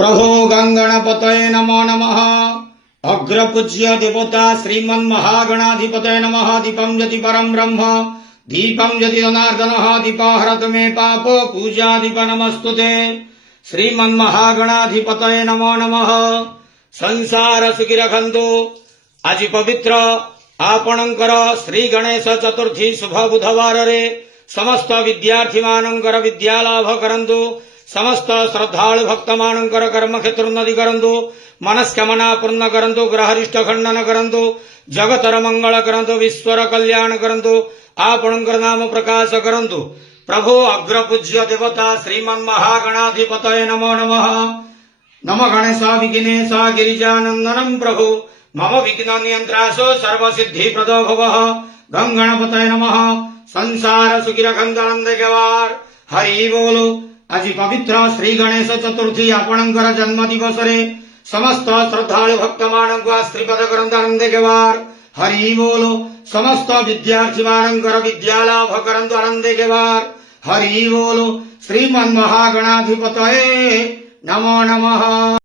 प्रभो गंगणपतये नमो नमः। अग्रपूज्य देवता श्रीमन्महागणाधिपतये नमः। दीपं यति परं ब्रह्म दीपं यति जनार्दनः दीपहरत मे पाप पूजा दीप नमस्तुते। श्रीमन्महागणाधिपतये नमो नमः। संसार सुखी रखंतु। आज पवित्र आपणकर श्री गणेश चतुर्थी शुभ बुधवार रे समस्त विद्यार्थी मानकर विद्यालाभ करंतु। समस्त श्रद्धालु भक्त मानकर कर्म क्षेत्र उन्नति करंतु। मनस्कामना पूर्ण करंतु। ग्रहरिष्ट खंडन करंतु। जगतर मंगल करंतु। विश्वर कल्याण करंतु। आपणकर नाम प्रकाश करंतु। प्रभु अग्रपूज्य देवता श्रीमन्महागणाधिपतये नमो नमः। नम गणेश विघ्नेश गिरिजानंदनम प्रभु मम विघ्न नियंत्रासो सर्वसिद्धि प्रदो भवः। गंगणपतये नमः। संसार सुखी रखंत केवार हरि बोलो। आज पवित्र श्री गणेश चतुर्थी आपणकर जन्म दिवस रे समस्त श्रद्धालु भक्त मानक आशीर्वाद करंत आनंद केवार हरि बोलो। समस्त विद्यार्थी मानकर विद्यालाभ करंत आनंद केवार हरि बोलो। श्रीमन्महागणाधिपतये नमो नमः।